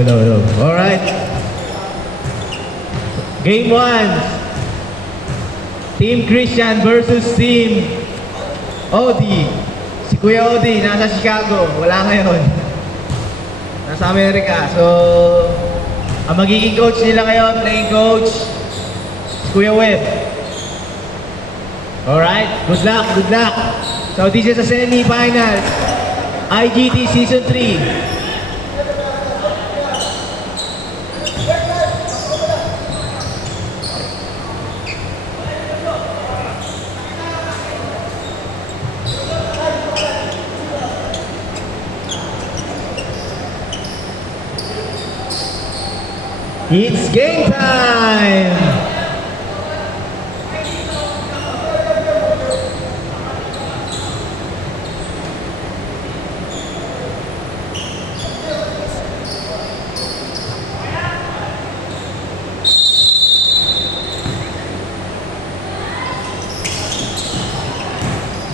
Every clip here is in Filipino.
No. Alright. Game 1. Team Christian versus Team Odi. Si Kuya Odi, nasa Chicago. Wala ngayon. Nasa Amerika. So, ang magiging coach nila ngayon, playing coach, si Kuya Web. Alright, good luck. So, this is a semi-finals. IGT Season 3. It's game time!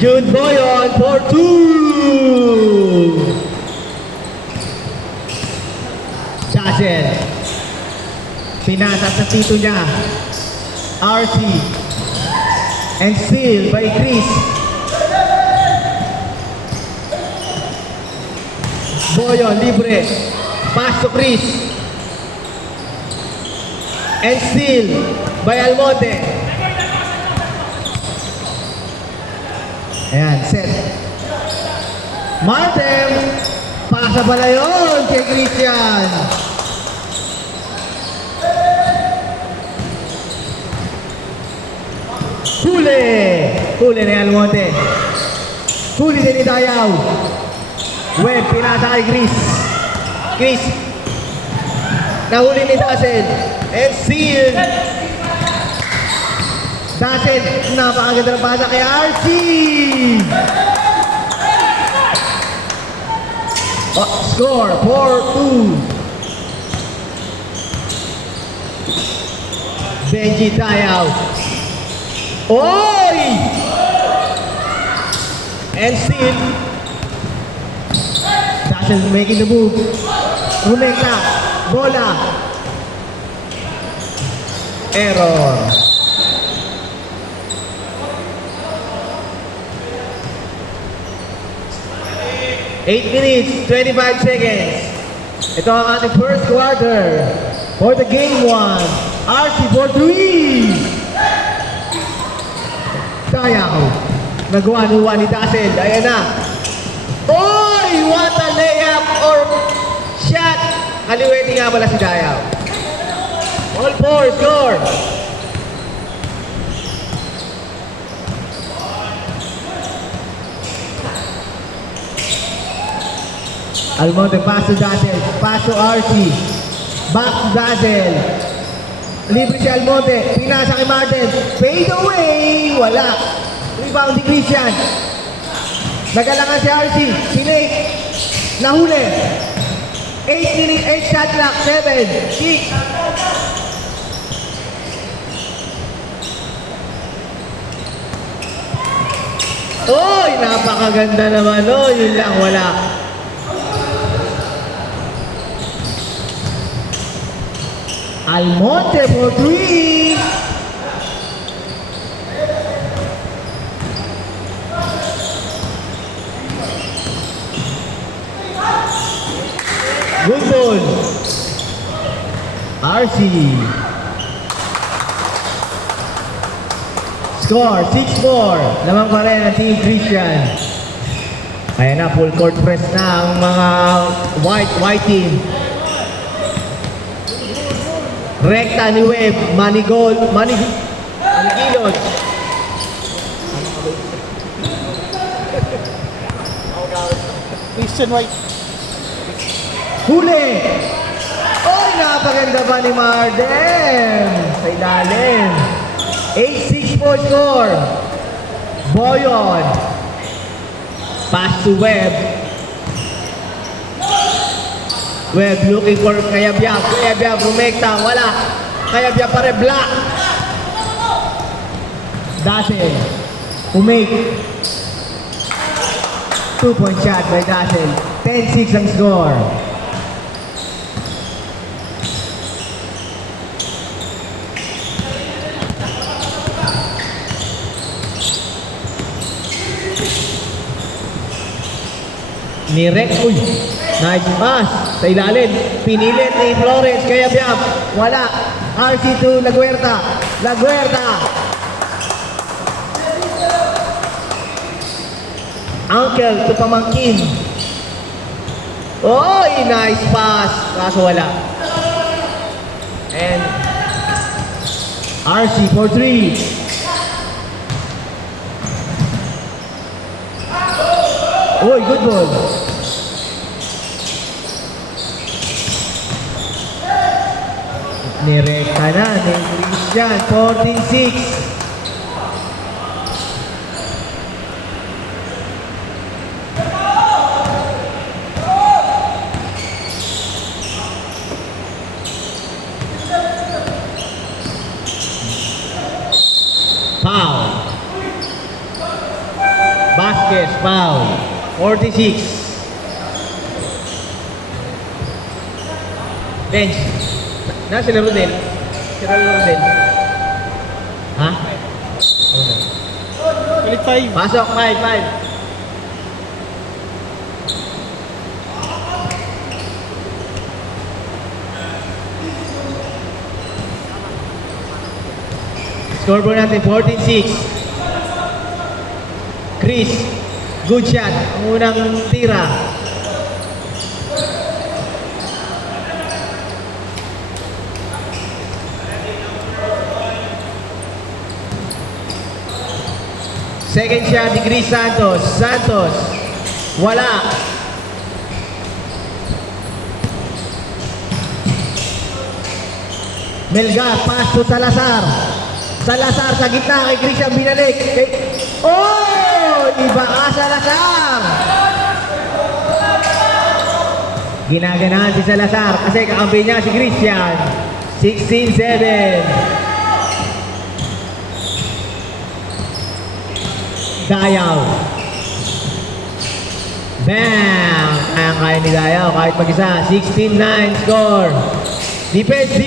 Jude Boyon for 2! Dazzle. Pinasa sa tito niya. RC. And steal by Chris. Boyon, libre. Pass to Chris. And steal by Almonte. Ayan, set. Martin. Pasa pala yun kay Christian. Huli ni Almonte. Huli din ni Dayaw. Web, pinasa kay Chris. Nahuli ni Dazzle. And seal. Dazzle, napakaganda ng pasa kay RC. Score, 4-2. Benji Dayaw. Oy! And still Dazzle making the move. Rumeka. Bola. Error. Eight minutes, 25 seconds. Ito ang ating first quarter for the game 1. RC for 3. Dayaw. Nagawa ni Dazzle. Ayan na. Oy! What a layup or shot. Kaliwete nga pala si Dayaw. All 4, score. Almonte, pass to Dazzle. Pass to RC. Back to Dazzle. Libre si Almonte. Pinasa kay Martin. Fade away. Wala. Rebound si Christian. Nagalangan si RC. Sinake. Nahuli. 8 minutes, 8 shot clock. 7, 6. Oy, napakaganda naman. Oh, yun lang, wala. Almonte for 3. Good ball. RC. Score, 6-4. Naman pa rin ang Team Christian. Ayan na, full court press na ang mga white team. Rekta ni Web, Manigilod. Christian White. Huli! Oy, napaganda pa ni Marden sa ilalim. 8-6 po score. Boyon. Pass to Web. Web looking for Kayabyab. Kayabyab rumekta. Wala. Kayabyab pa rin. Black. Dazzle. Umake. 2-point shot by Dazzle. 10-6 ang score. Ni Rex, uy, nice pass sa ilalim. Pinilit ni Flores, kaya Biam, wala. RC2, Laguerta. Uncle to pamangkin. Oy, nice pass. Kaso wala. And RC for 3. Oy, good ball. Nirekta na ni Christian. 14-6. Foul. Vasquez, foul. 46. Bench. Nasa laro din. Sira laro din. Ha? Ulit 5. Pasok, 5. Scoreboard natin, 14-6. Chris, good shot. Ang unang tira. Second shot ni Chris Santos. Wala. Melgar, pass to Salazar. Salazar sa gitna kay Christian binalik. Oh! Iba ka Salazar! Ginaganahan si Salazar kasi kakampi niya si Christian. 16-7. Dayaw. Bam! Kaya ni Dayaw kahit mag-isa. 16-9 score. Defense!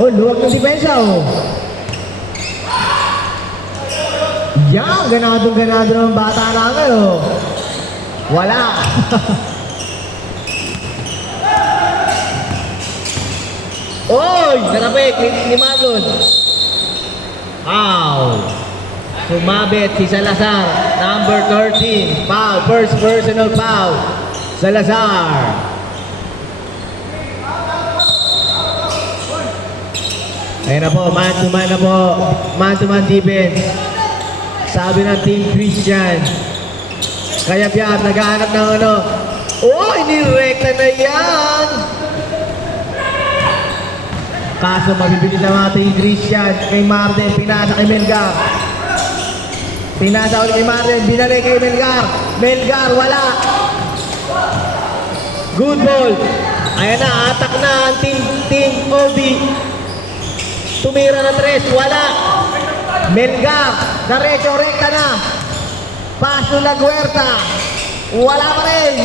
Oh, luwag ng depensa, oh. Yan, ganado ng bata namin, oh. Wala. Oy, narapik ni Marlon. Foul. Sumabit si Salazar, number 13. Foul, first personal foul. Salazar. Ayan na po, man-to-man na po. Man-to-man defense. Sabi ng Team Christian. Kaya Piat, naghahanap ng ano. Oh, inirekta na yan! Kaso mabibilis ang mga Team Christian. Kay Marden, pinasa kay Melgar. Pinasa ulit kay Marden, binalik kay Melgar. Melgar, wala. Good ball. Ayan na, atak na ang Team Obi. Tumira na 3, wala. Melgar, diretso, rekta na. Paso Laguerta. Wala pa rin.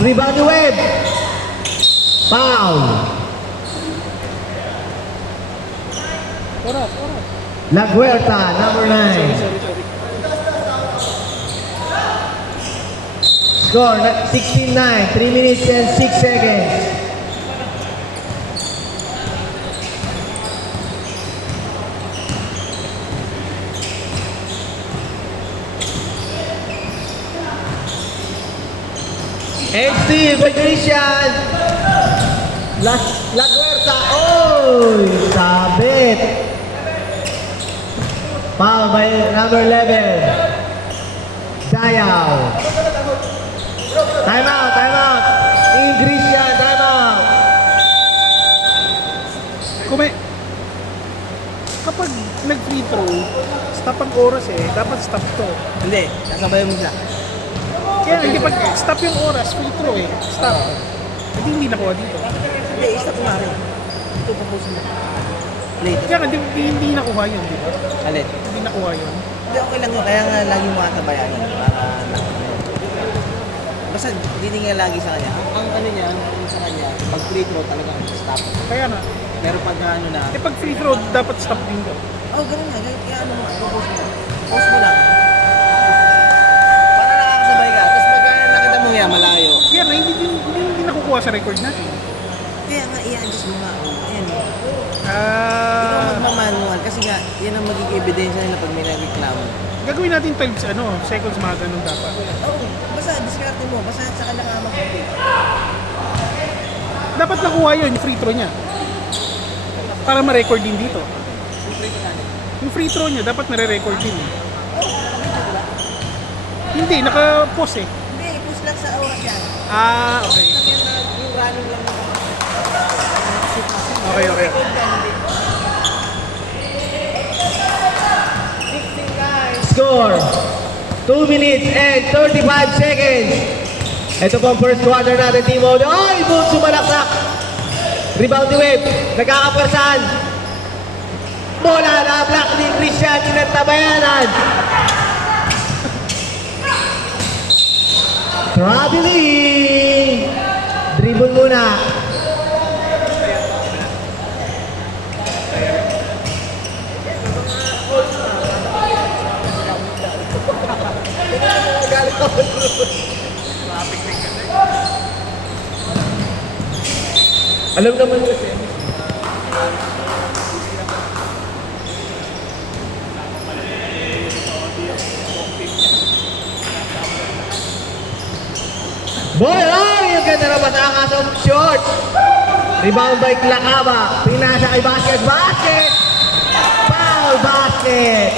Rebound ni Webb. Foul. Oras. Laguerta, number 9. Sorry. Score, 16-9. 3 minutes and 6 seconds. And Steve by Christian. Laguerta. Oy, sabit. Foul by number 11. Dayaw. Time out. Team Christian, time out. Kapag nag-free throw, stop ang oras dapat stop to. Hindi, kasabay mo sila. Kaya hindi pag stop yung oras, free throw stop. Hindi nakuha dito. Hindi, stop mo na rin. Ito tapos mo. Late. Kaya hindi nakuha yun, di ba? Alin? Hindi nakuha yun. Hindi, okay lang yun. Kaya nga lagi mo atabayan yun. Para basta hindi nga lagi sa kanya. Ang ano niya, ang sa kanya, pag free throw talagang stop. Kaya nga. Pero pag ano na, Pag free throw, dapat stop din daw. oh, ganun nga. Kaya ano mo, post mo. Post mo lang. Para nakakasabay ka. Tapos pag nakita mo yan, malayo. Kaya nga, hindi nakukuha sa record natin. Kaya nga, i-adjust mo nga. Oh, ayan. Hindi Ah, mo magmamanual. Kasi nga, yan ang magiging ebidensya nila pag may nagreklamo. gagawin natin 12 seconds mga ganun dapat. Oo. Basta, diskarte mo. Basta sa kanya ka mag-update. Dapat nakuha yun, yung free throw niya. Para ma-record din dito. Yung free throw niya, dapat nare-record din. Hindi, naka-pause eh. Hindi, i-push lang sa oras yan. Ah, okay. Yung running lang. Okay, okay. Score 2 minutes and 35 seconds. Ito po ang first quarter natin, Team Ode. Ay, boom, sumalaksak. Rebound ni Web. Nagkakapersahan. Bola na block ni Christian. Inantabayanan. Traveling. Dribble muna. Alam naman kasi. Boy, ay! Ang ganda na matakaso short. Rebound by Klakaba. Pinasa kay Basket. Basket! Foul basket!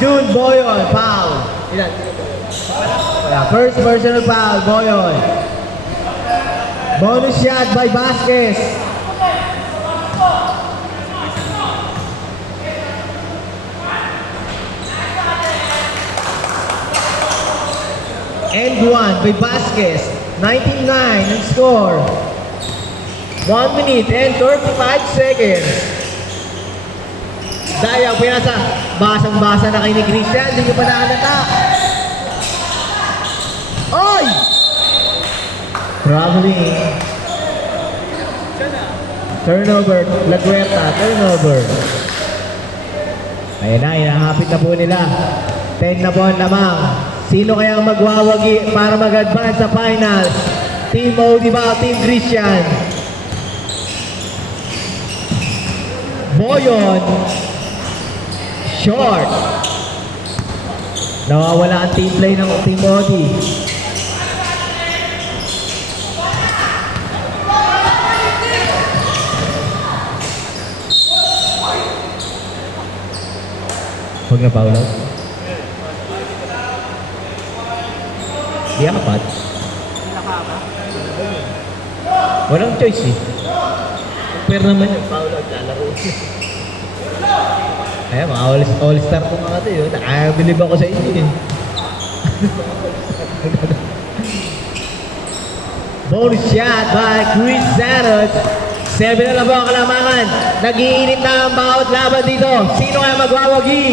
June Boyon, foul. Ilan? Yeah, first personal foul, Boyon. Bonus shot by Vasquez. And one by Vasquez. 99 ang score. 1 minute and 35 seconds. Daya, pinasa. Basang-basa na kay ni Christian. Hindi ko pa nakalata. Oy! Traveling. Turnover. Laguerta. Turnover. Ayan na, hinahapit na po nila. 10 na po ang lamang. Sino kaya ang magwawagi para mag-advance sa finals? Team O, di ba? Team Christian. Boyon. Short. Nawawala ang team play ng Team Odi. Huwag na foul out. Di apat. Walang choice eh. Pero naman yung foul out lalaro. Kaya mga all-star ko mga ito yun. Nakabilib ako sa inyo eh. Bonus shot by Chris Santos. 7 na lang po ang kalamangan. Nag-iinit na ang bawat laban dito. Sino kaya magwawagi?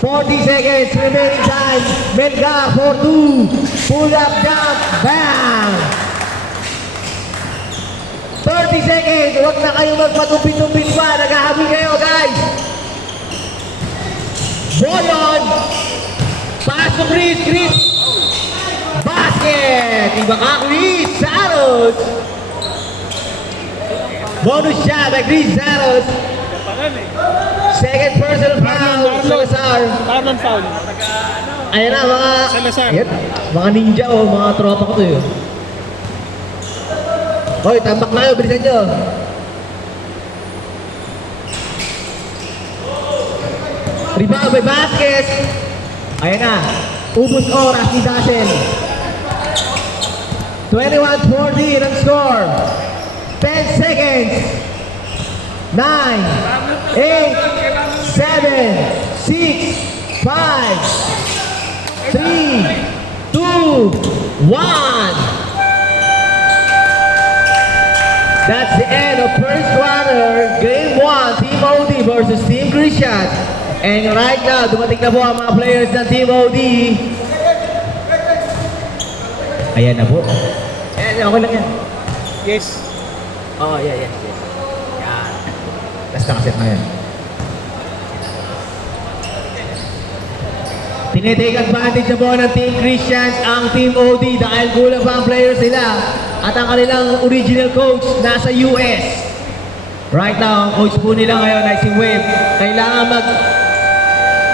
40 seconds remaining time. Melgar for 2. Pull up jump. Bang! 30 seconds. Huwag na kayong magpatupin-tupin pa. Naghahabi kayo guys. Boyon. Pass to Chris. Chris. Basket. Iba ka Chris. Saros. Bonus shot by Chris Saros. Second personal foul. Salazar. Marlon foul. Ayan na mga... Salazar. Ayan, mga ninja o mga tropa ko to yun. Hoy, tambak na kayo. Bilisan nyo. Rebound by Vasquez. Ayan na. Ubus oras ni Dasen. 21-14 ang score. 10 seconds. 9, 8, 7, 6, 5, 3, 2, 1. That's the end of first quarter. Game 1, Team OD versus Team Christian. And right now, dumating na po ang mga players ng Team OD. Ayan na po. Ayan, okay lang yan. Yes. Oh, yeah. Yan. Tapos nakaset na yan. Tinitake advantage na po ng Team Christians ang Team OD dahil kulang pa ang players nila at ang kanilang original coach nasa US. Right now, ang coach po nila ngayon ay si Webb.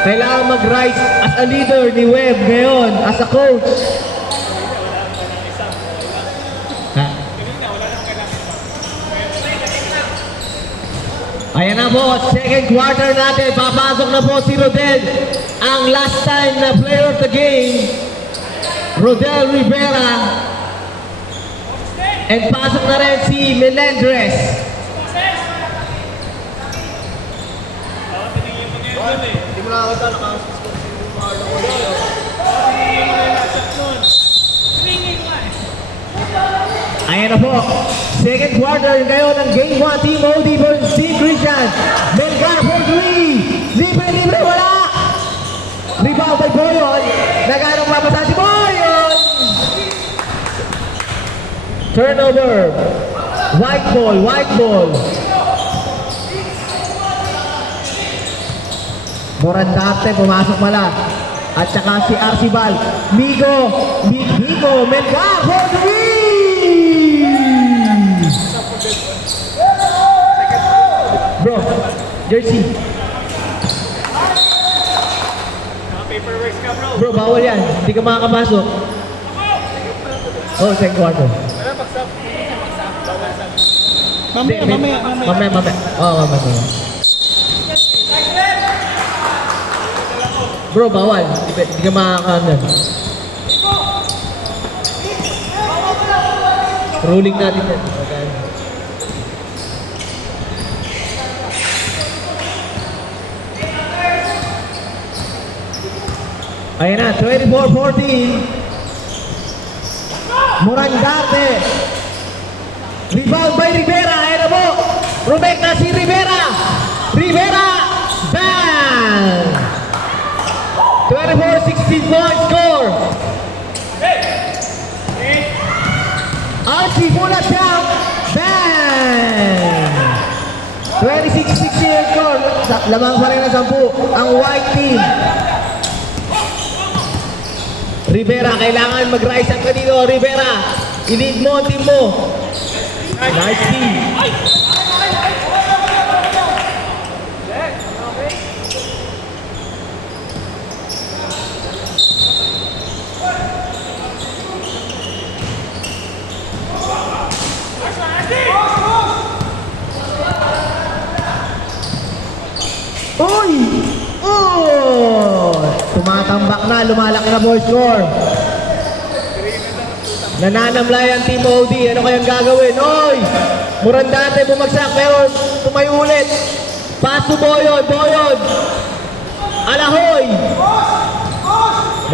Kailangan mag-rise as a leader ni Webb ngayon as a coach. Ha? Ayan na po, second quarter natin. Papasok na po si Rodel. Ang last time na player of the game, Rodel Rivera. And pasok na rin si Melendres. Hindi mo nakakita, nakakasuspo si Marlon. Ayan na po. Second quarter ngayon ng Game 1, Team OD versus Team Christian. Melgar for 3. Libre, wala. Rebound by Boyon. Nagano'ng mapasa si Boyon. Turnover. White ball. Morandarte pumasok pala. At saka si Arcibal. Migo, Melgar for 3. Bro, jersey. Paperworks ka, bro. Bro, bawal yan. Hindi ka makakapasok. Oh, second quarter. Mamaya. Oo, mamaya. Bro, bawal. Hindi ka makakakanan. Ruling natin yan. Ayan na, 24-14. Morandarte. Rebound by Rivera. Ayan na po. Rumek na si Rivera. Bang! 24-16 point score. Archie Mulat jump. Bang! 26-16 score. Lamang pa rin ang 10. Ang white team. Rivera, kailangan mag-rise up ka dito. Rivera, i-lead mo ang team mo. Nice team. Uy! Oh! Tumatambak na, lumalaki na ball score. Nananamlay ang Team OD. Ano kayang gagawin? Oy! Morandante bumagsak pero tumayo ulit. Pass to Boyon. Alahoy!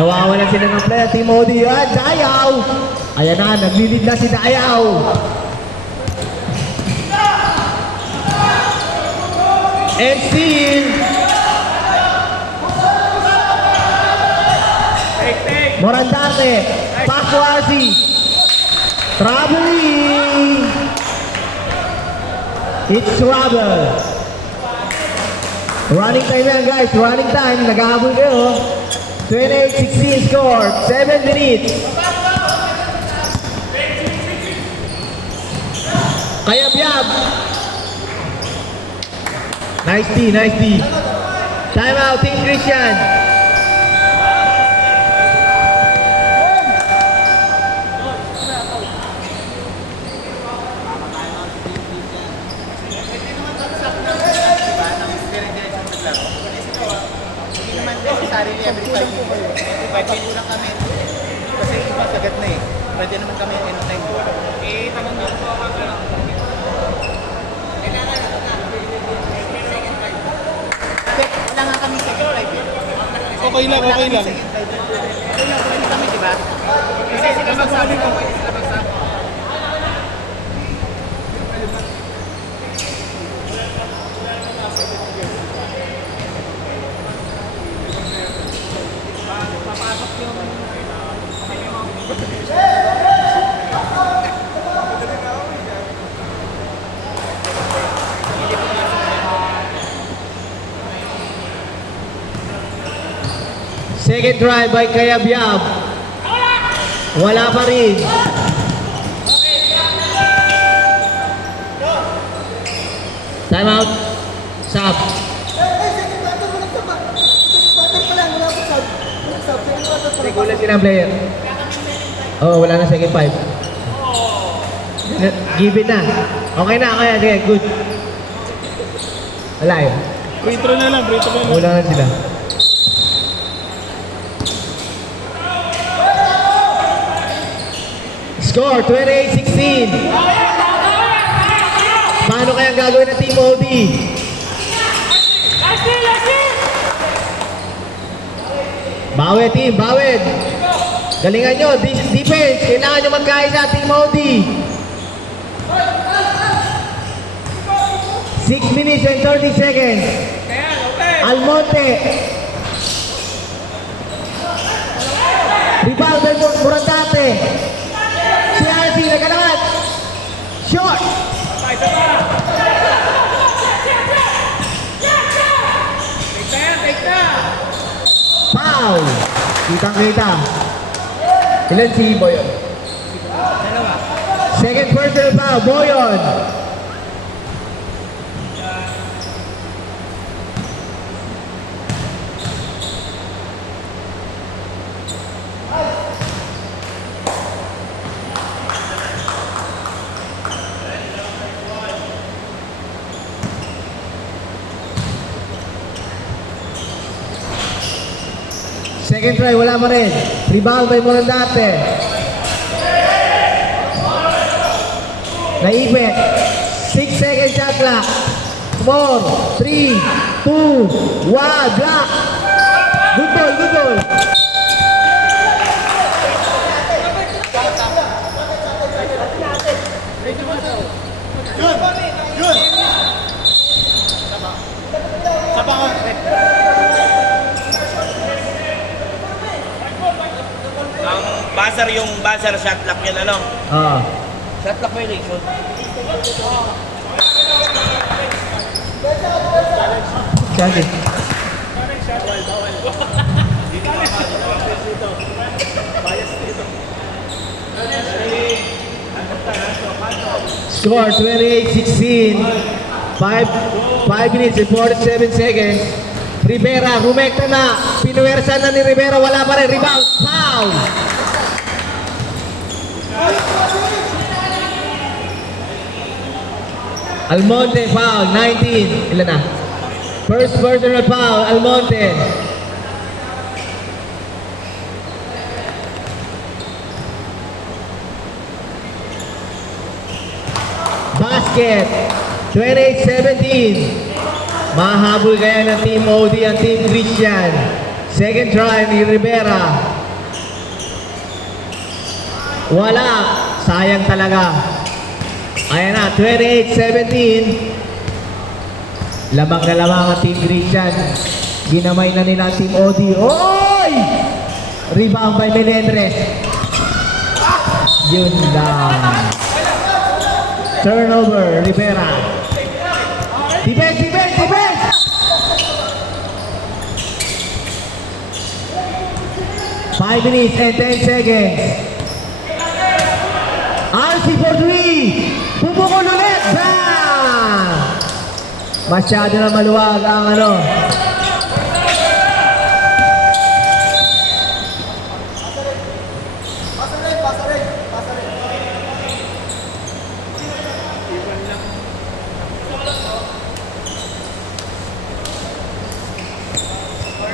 Nawawalan sila ng player. Team OD. Yan, Dayaw! Ayan na, naglilid na si Dayaw. And steal. Morandarte. Pass to RC. Trouble. It's trouble. Running time yan guys. Running time. Naghahabol kayo. 28-16 score. 7 minutes. Kayab-yab. Nice D. Time out, Team Christian. Pwede lang kami. Kasi iba sagat na eh. Pwede naman kami anytime. Tanong na po ako. Wala nga kami second drive eh. Okay lang. Kaya pwede kami, di ba? Kasi sila magsabi ko, pwede sila magsabi. Second try by Kayabyab. Wala pa rin. Time out. Sub. Regular din ang player. Oh, wala na second five. Give it na. Okay na, kaya. Okay, good. Wala yun. Free throw na lang, free throw na lang. Wala na sila. Score, 28-16. Paano kayang gagawin ng Team OD? Bawed, team, bawed. Galingan nyo, defense. Kailangan nyo magkaisa, Team OD. 6 minutes and 30 seconds. Almonte. Rebound by Morandate. Si RC nagkalakat. Shot. Foul. Kitang-kita. Ilan si Boyon? Second personal foul, Boyon. Second try, wala pa rin. Rebound by Morandate. Naipit. 6 seconds shot clock. 4, 3, 2, 1, block. Good ball, good ball. Buzzer yung buzzer shot clock yun ano? Ah. Shot clock violation. Sabi. Score 28-16. 5 minutes and 47 seconds. Rivera, rumekta na. Pinuwersa na ni Rivera. Wala pa rin. Rebound. Foul. Almonte foul. 19. Ilan na? First personal foul. Almonte. Basket. 28-17. Mahabol kaya ng Team OD ang Team Christian. Second try ni Rivera. Wala. Sayang talaga. Ayan na, 28-17. Lamang na lamang ang Team Christian. Ginamay na nila ang Team OD. Oy! Rebound by Melendres. Yun lang. Turnover, Rivera. Defense, defense, defense! 5 minutes and 10 seconds. RC for 3. Pumukul ulit. Bang! Masyado na maluwag ang ano.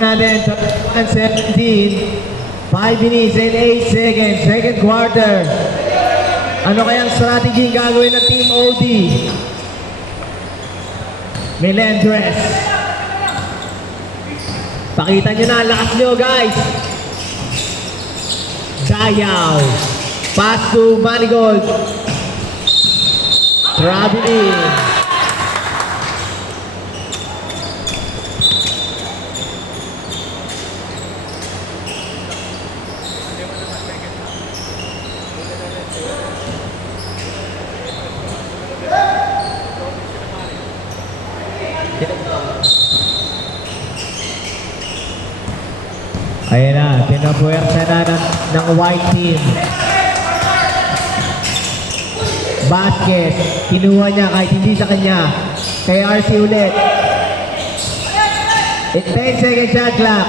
Natin, 17, 5 minutes and 8 seconds, second quarter. Ano kayang strategy ang gagawin ng Team OD? Melendres. Pakita nyo na ang lakas nyo, guys. Dayaw. Pass to Manigold. Traveling. Ayan na, pinapuwersa na ng white team. Vasquez, kinuha niya kahit hindi sa kanya. Kay RC ulit. 10 second shot clock.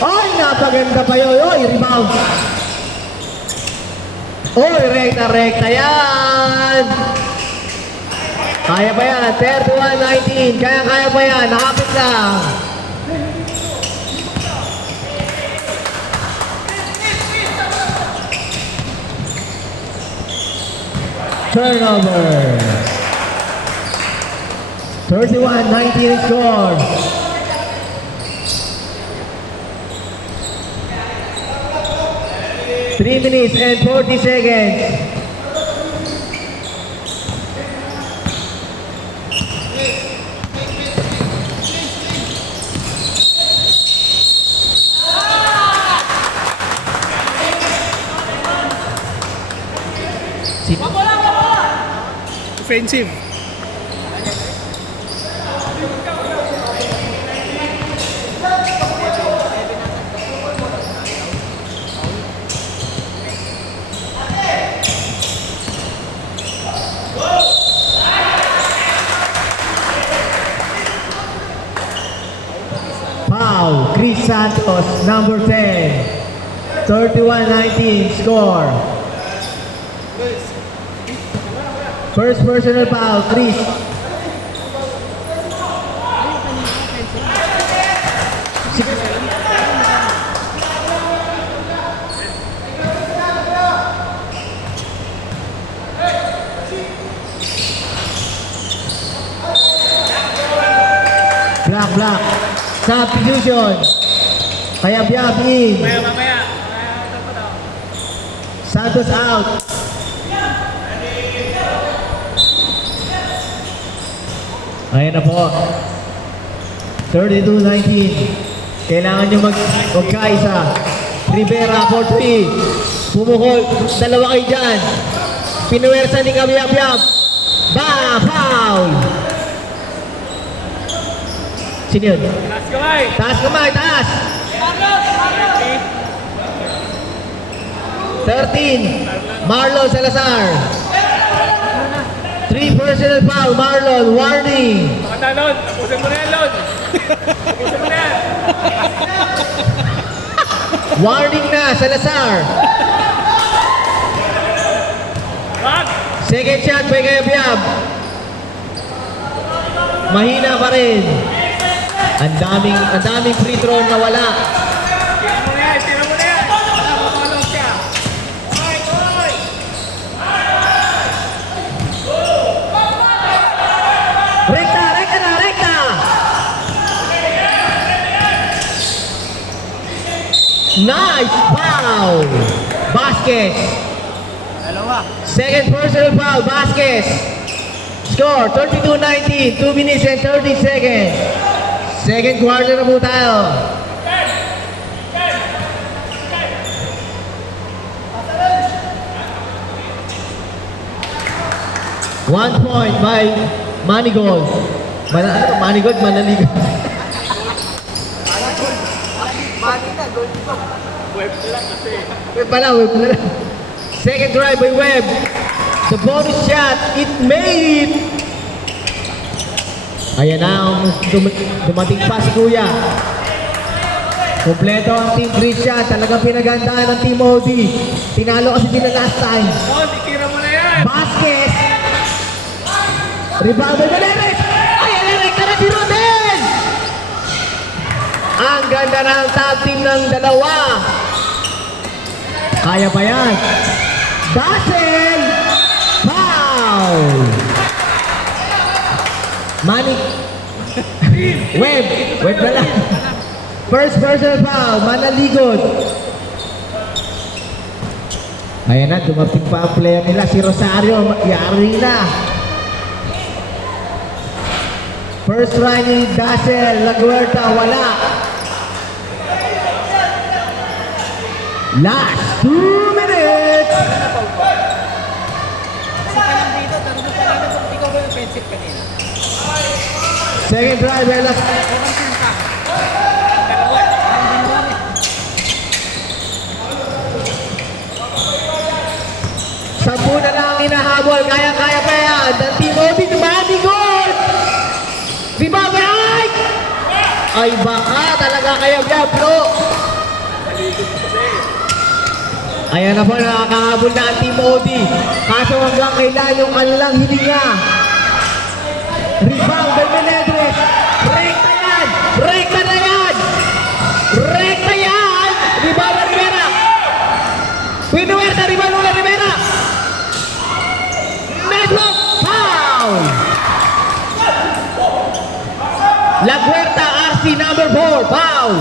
Oy, napaganda pa yun. Oy, rebound. Oy, rekta yan. Kaya pa yan, 31-19. Kaya pa yan, nakapit lang. Turnover. 31-19 score. Three minutes and 40 seconds. Offensive. Foul, Chris Santos, number 10. 31-19 score. First personal foul, Chris. Block. Substitution. Kaya Biab in. Santos out. Ayan na po. 32-19. Kailangan nyo magkaisa. Rivera for 3. Pumukol. Dalawa kayo dyan. Pinuwersa ni Kabiab. Foul! Sino yun? Taas kamay, taas! 13. Marlon Salazar. 3 personal foul, Marlon, warning. Lon, tapusin mo na yan, Lon. Tapusin mo na yan. Warning na, Salazar. Second shot, may Kabiab. Mahina pa rin. Ang daming free throw na wala. Tira mo na yan. Mapapalong siya. Rekta! Nice foul! Vasquez. Second personal foul, Vasquez. Score, 32-19, 2 minutes and 30 seconds. Second quarter na po tayo. One point by Manigold. Manigold, Manaligold. Web pala. Second drive by Webb. The bonus shot, it made it! Ayan na, dumating pa si Kuya. Kompleto ang Team Christian. Talagang pinagandaan ng Team Odi. Tinalo kasi sila last time. Tira mo na yan. Vasquez. Rebound by Valeres. Ay, Valeres ka na si Rodel! Ang ganda ng tag team ng dalawa. Kaya pa yan. Dazzle! Foul! Manik. Web na lang. First personal foul, Manaligot. Ayan na, dumating pa ang player nila, si Rosario, yari na. First try ni Dazzle, Laguerta, wala. Last 2 minutes! Second drive, last. habol. Kaya pa yan. Ang Team OD, tumahati goal! Rebound right! Ay baka talaga kaya niya, bro. Ayan na po, nakakahabol na ang Team OD. Kaso hanggang kailan yung kanilang hilinga. Rebound by Menendez. Rekta yan! Rekta na yan! Rekta yan! Rebound na Rivera. Pinuwerta, rebound mula Rivera. Medlock, foul! La Huerta, RC number 4, foul!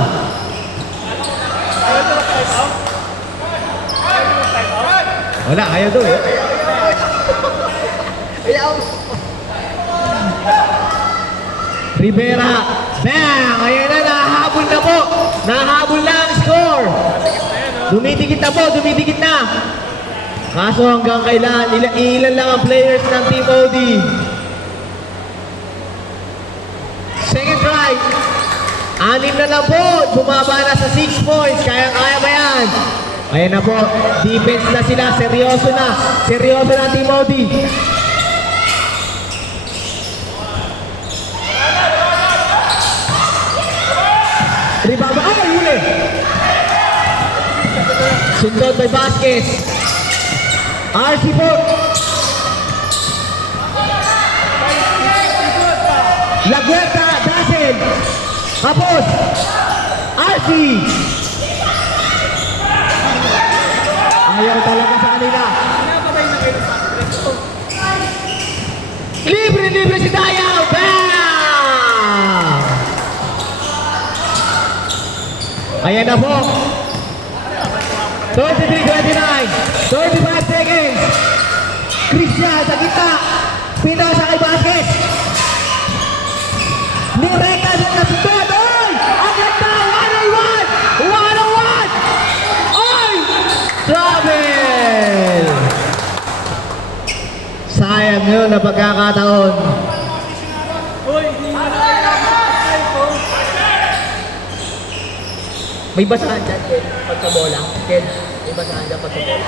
Wala, ayaw doon eh. Ayaw. Rivera, bang! Ayan na, nahabol na po. Nahabol na ang score. Dumidikit na po, dumidikit na. Kaso hanggang kailan, ilan lang ang players ng Team OD. Second try. 6 na lang po. Bumaba na sa 6 points. Kaya ba yan? Ayan na po. Defense na sila. Seryoso na. Seryoso na Team OD. Ribaba. Ah, may huli. Sundot by Vasquez. RC po. La Huerta, Dazzle. Tapos, RC. Ayaw talaga sa kanila. Libre si Dayaw. Bang! Ayan na po. 33-29. 35 seconds. Christian sa gitna. Pinasa kay Vasquez. Nireka sa nasundot. Oy! Ang ganda! 1-on-1! 1-on-1! Oy! Trouble! Sayang yun na pagkakataon. May basahan dyan, Ken, pagkabola. Ken, may basahan dyan pagkabola.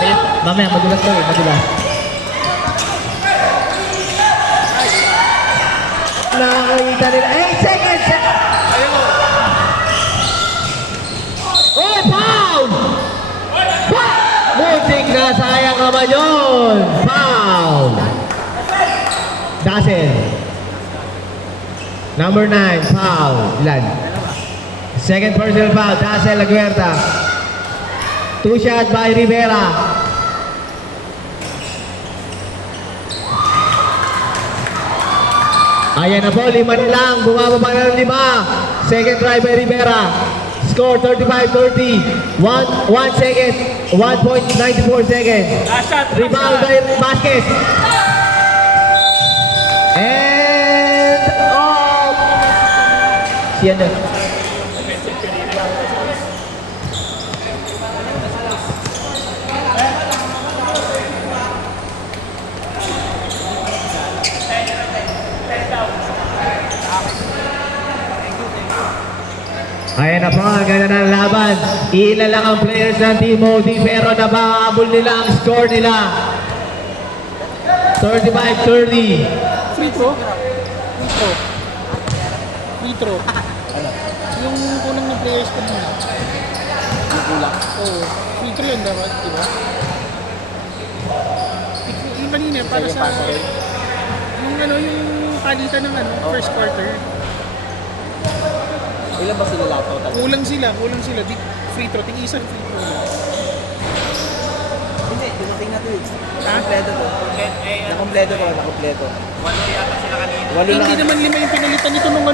Ken, mamaya, madulas daw eh, madulas. Nakakita nila. 8 seconds! Oh, foul! Muntik na, sayang naman yun. Foul! Dazzle. Number 9, foul. Ilan? Second personal foul, Dazzle La Huerta. 2 shot by Rivera. Ayan na po, 5 na lang. Bumababa na ng 5. Second try by Rivera. Score 35-30. 1 second. 1.94 seconds. Rebound by Vasquez. And off. Siya na. Ayan na po, ang ganda ng laban. Ilan lang ang players ng Team OD pero nabahabol nila ang score nila. 35-30. Free throw? Free throw. Yung kulang ng players ko muna. Yung kulang? Oo. Free throw yun dapat, di ba? Yung kanina, para sa... Yung yung palitan ng first quarter. Ilan ba sila lahat total? Kulang sila. Di free throw, isang free throw lang. Hindi, dumating na to eh. Ha? Nakompleto to. Nakompleto. 1 yata sila kanina. 8 Hindi lang. naman 5 yung pinalitan nito nung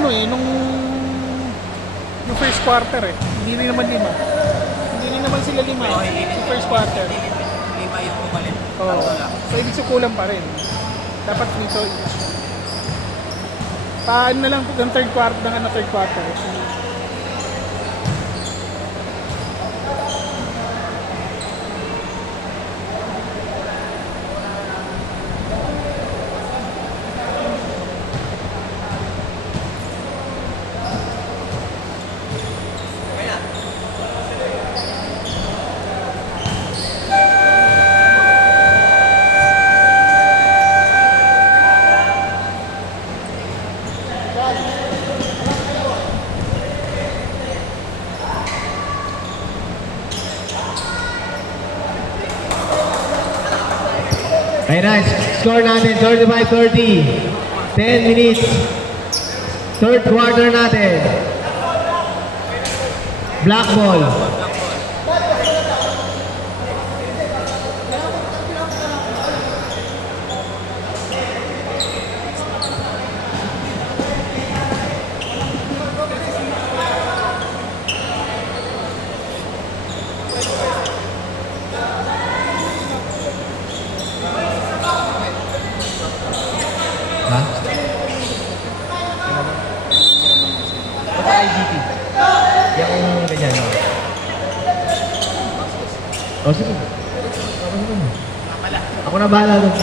first quarter eh. Hindi rin naman 5. Hindi rin naman sila 5 sa first quarter. 5 yung pumalit. Oo. So ibig sabihin kulang pa rin. Dapat free throw each. Paano na lang ng third quarter. Ayun na, score natin, 35-30. 10 minutes. Third quarter natin. Black ball. Ha? Baka IGT. Yung ganyan. O sige. Ako na bahala doon.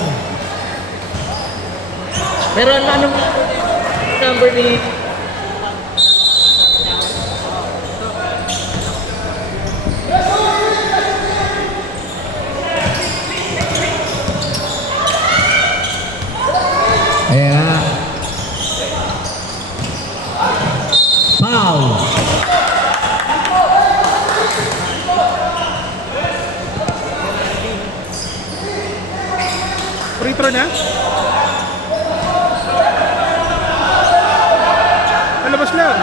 Pero anong number ni... Ayan na. Foul. Free throw na? Palabas lang.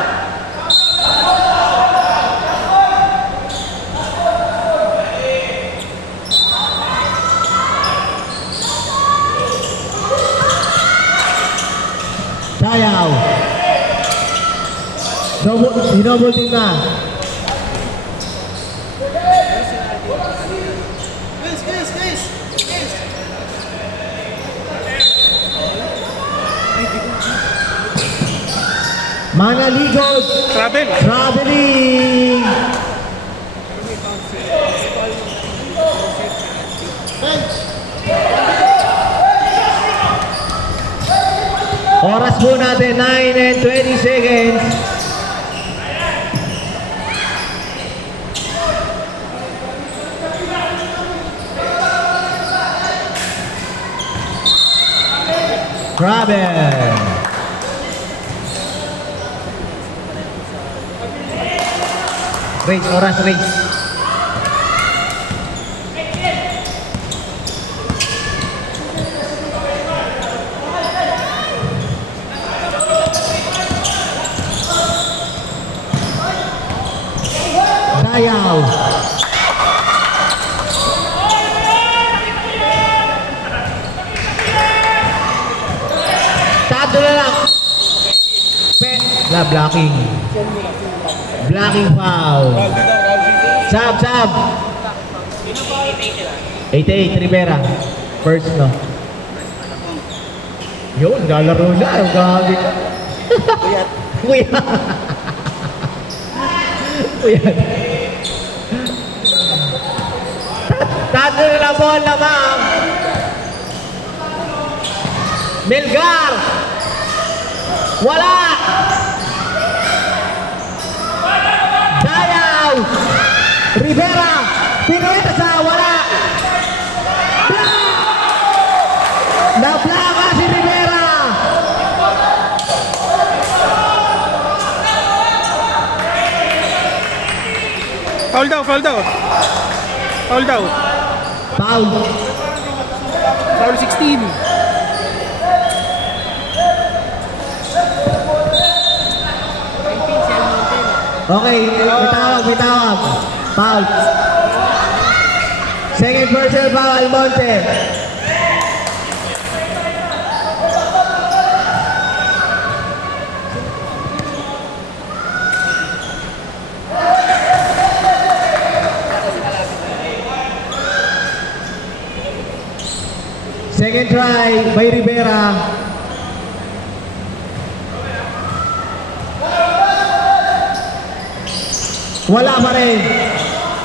Sayaw. Double team na. Manaligod. Travel. Traveling. Oras po natin, 9 and 20 seconds. Travel. Race, oras race. Sayaw. Tatlo na lang. Blocking. Blocking foul. Sab. 88 Rivera. First no. Yun, lalaro na. Ang gagawin. Kuyat. Kuyat. Tatlo na lang ball na ma'am. Melgar. Wala. Dayaw. Rivera. Pinuwita sa wala. Block. Na-blocka si Rivera. Foul daw. Foul. Foul. Foul 16. Okay, may tawag. Foul. Second personal foul, Almonte. Second try by Rivera. Wala pa rin.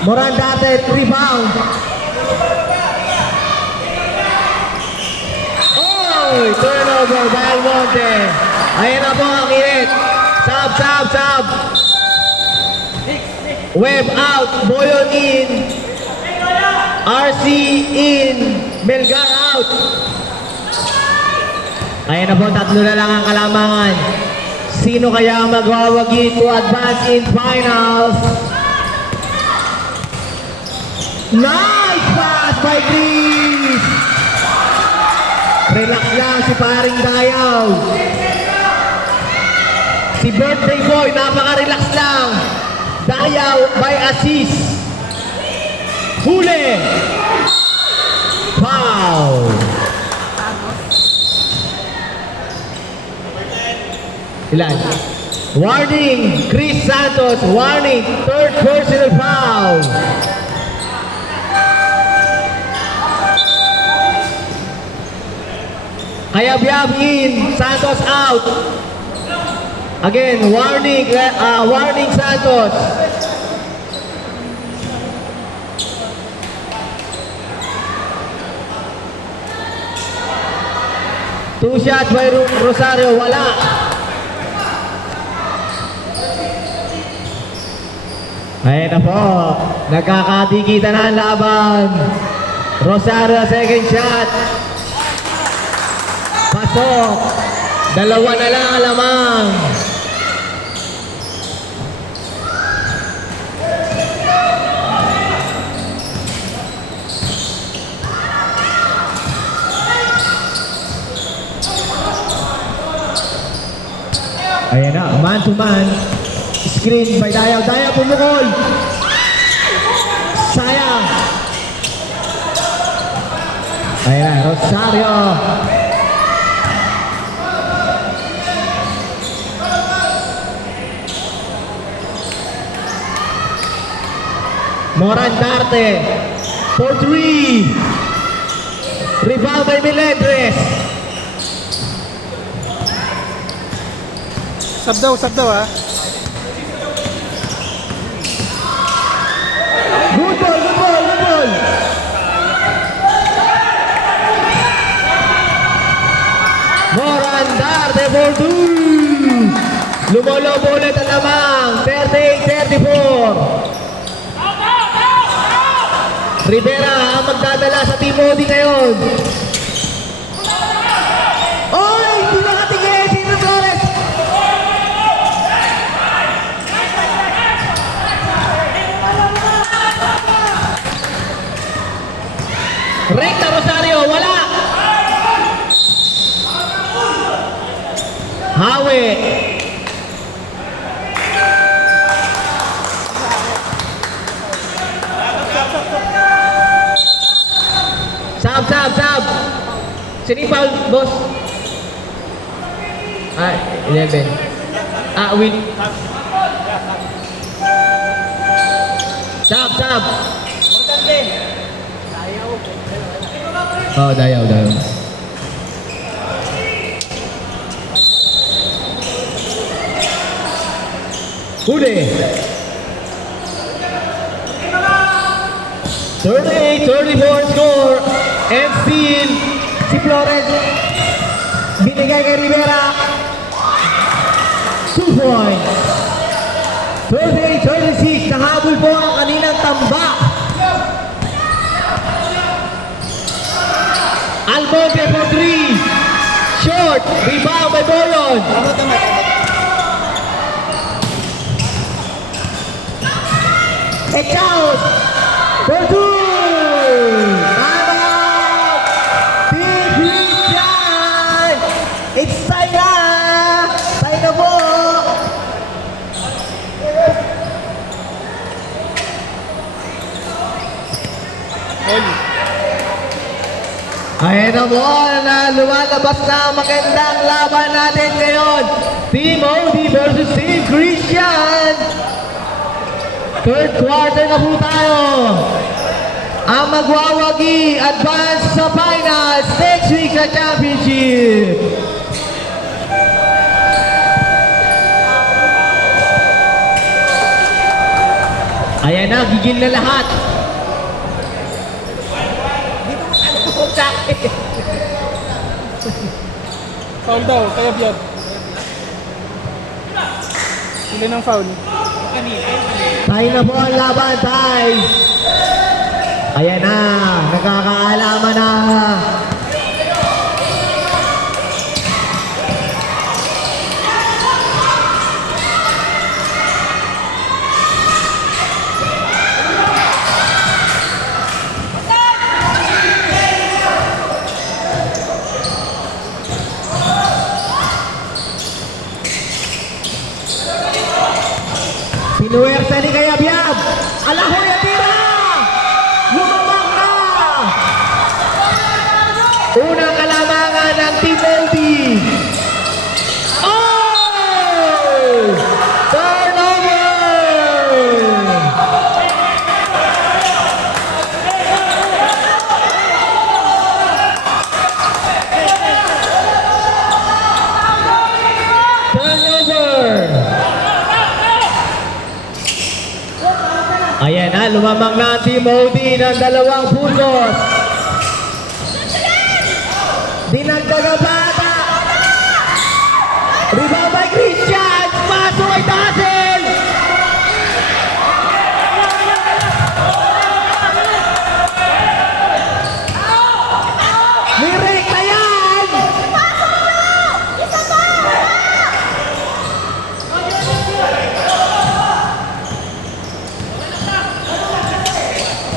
Morandate, rebound. Oh, turnover by Almonte. Ayan na po ang init. Sub. Web out, Boyon in. RC in. Melgar out. Ayan na po, tatlo na lang ang kalamangan. Sino kaya ang magwawagi to advance in finals? Nice pass by Chris! Relax lang si paring Dayaw. Si birthday boy, napaka-relax lang. Dayaw by assist. Huli! Foul! Ilan? Warning! Chris Santos, warning! Third personal foul! Kayab-yab in, Santos out. Again, warning, warning Santos. Two shots by Rosario, wala. Ayan na po, nagkakadikitan na ang laban. Rosario, second shot. Pasok. Dalawa na lang ang lamang. Ayan na, man to man. Screen by Dayaw. Dayaw pumukol. Sayang. Ayan na, Rosario. Morandarte for 3. Rebound by Melendres. Sab daw ah. Good ball, good ball, good ball. Morandarte for 2. Lumolobo ulit ang lamang. 38-34. Rivera ang magdadala sa Team Odi ngayon. Oy! Hindi nakatingin si Flores! Recta Rosario, wala! Hawi! Sab! Sinipal, boss. 11. Win. Sab. Oh, Dayaw. Huli. 38-34 score. And still, si Flores binigay kay Rivera. 2 points. 38-36. Nahabol po ang kaninang tamba. Almonte for 3. Short. Rebound by Boyon. It's out. For 2. It's time na! Time na po! Ayan na po, na lumalabas na ang magandang laban natin ngayon. Team Odi versus Team Christian. Third quarter na po tayo. Ang magwawagi, advance sa finals next week sa championship. Ayan na, gigil na lahat. Foul daw, kaya biyag. Ilan ang foul? Tayo na po ang laban, tayo. Ayan na, nakakaalaman na. Pinapuwersa ni Kayabyab. Alahoy ang tira! Lumabang na! Unang kalamangan ng Team Oldie. Oh! Turnover! Ayan na, lumamang na ang Team Oldie ng 2 puntos. Dinagdag ang bata. Rebound by Christian. Paso ay Dazzle. Nirekta yan.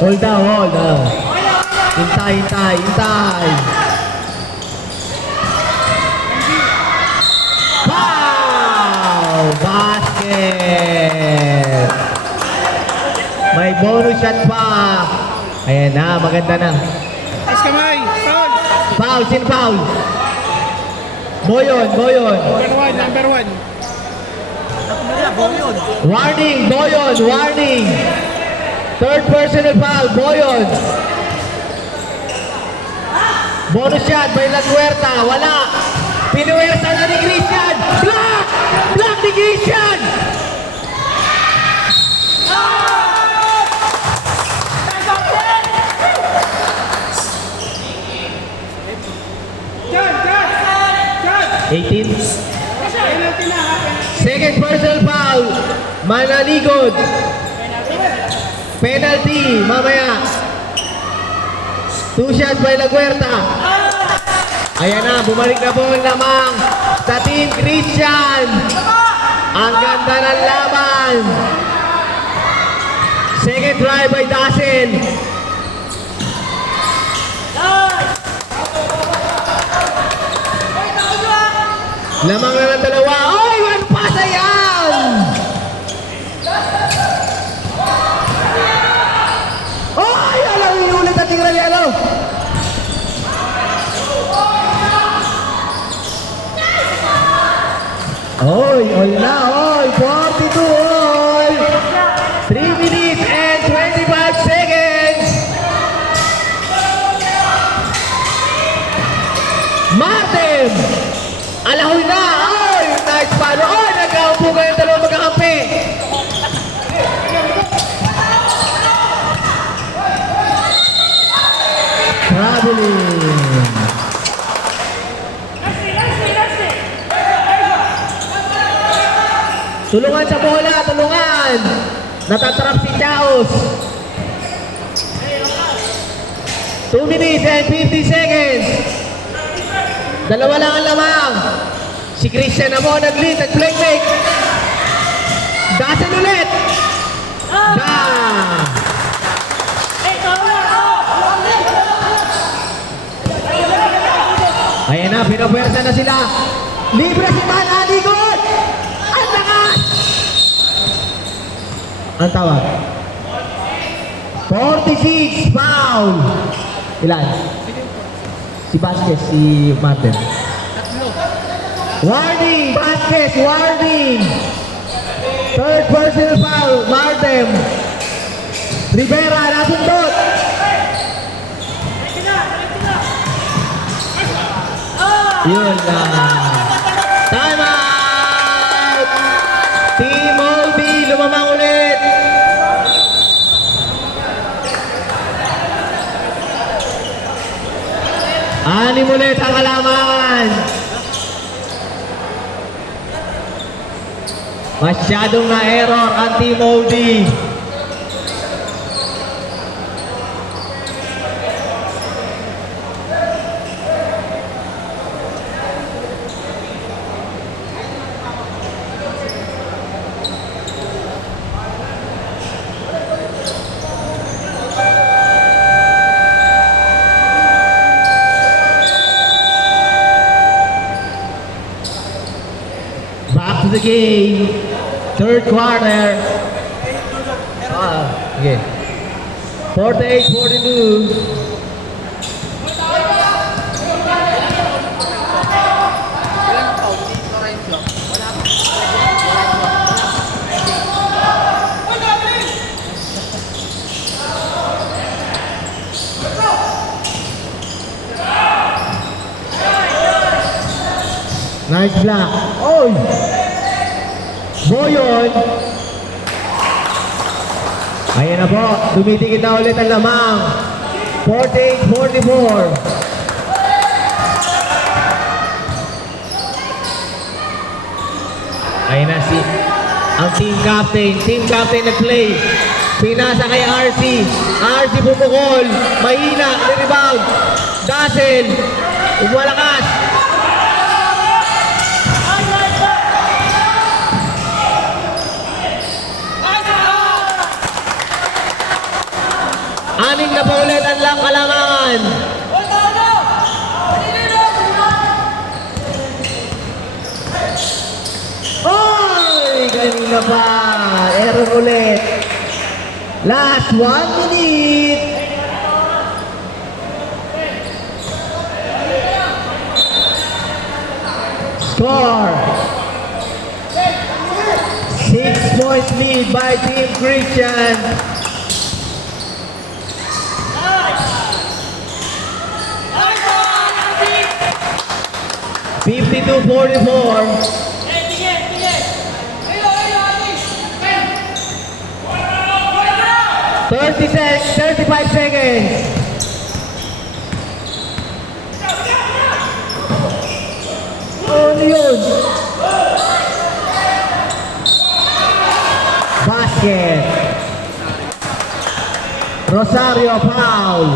Hold down, hold down. Hintay, hintay, hintay. Wow! Basket! May bonus shot pa. Ayan na, maganda na. Taas kamay. Foul. Foul, sin foul. Boyon, Boyon. Number one. Warning, Boyon, warning. Third personal foul, Boyon. Bonus shot by Laguerta, wala. Pinuwersa na ni Christian. Block! Block ni Christian! Jan! 18. Penalty na ha. Second personal foul. Manaligod. Penalty, mamaya. 2 shots by Laguerta. Ayan na, bumalik na ball lamang sa Team Christian. Ang ganda ng laban. Second try by Dazzle. Lamang na ng 2. Oy, one pass yan! Oy, alam, inulit ang tingnan ni ano. Oy, all na, oy, 42, oy. 3 minutes and 25 seconds. Martin! Alahoy na, oy, nice follow. Oy, nagkaupo kayong dalawang magkakampi. Traveling. Tulungan sa bola, tulungan. Natatrap si Chaos. 2 minutes and 50 seconds. Dalawa lang ang lamang. Si Christian na mo nag-lead, nag-play make. Dazzle ulit. Da. Ayan na, pinapuwersa na sila. Libre si Man Aligod. Ang lakas. Ang tawag. 46 foul. Ilan? Si Vasquez, si Martin. Warning! Vasquez, warning! Third personal foul, Martin. Rivera, nasundot. Yun na. Time out! Team Oldie, lumamang ulit. Anim ulit ang kalamangan. Masyadong na-error ang Team Oldie. Back to the game. Third quarter. Sige. 48-42. Kailan ang foul? Hindi Lorenzo. Wala pa. Nice block. Oy! Boyon. Ayan na po. Dumitikit na ulit ang lamang. 48-44. Ayan na si ang team captain. Team captain nag-play. Pinasa kay RC. RC pumukol. Mahina. Rebound. Dazzle. Umalakas. Anim na pa ulit ang lang kalamangan. Oy! Kanina pa. Error ulit. Last 1 minute. Score. 6 points lead by Team Christian. Fifty-two, 44. 35 seconds. Ano yun? Basket. Rosario foul.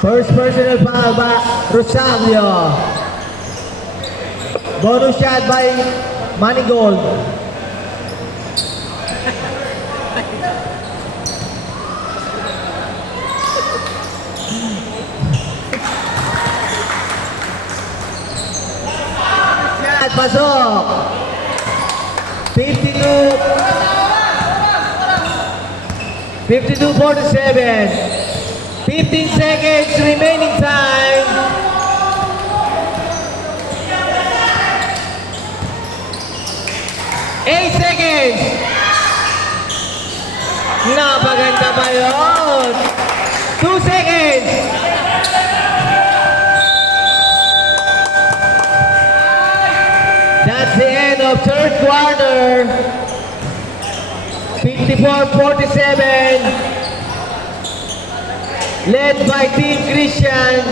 First personal foul by Rosario. Bonus shot by Manigold. At pasok. 52-47. 15 seconds remaining time. Eight seconds. Napaganda pa yun. 2 seconds. That's the end of third quarter. 54-47. Led by Team Christian.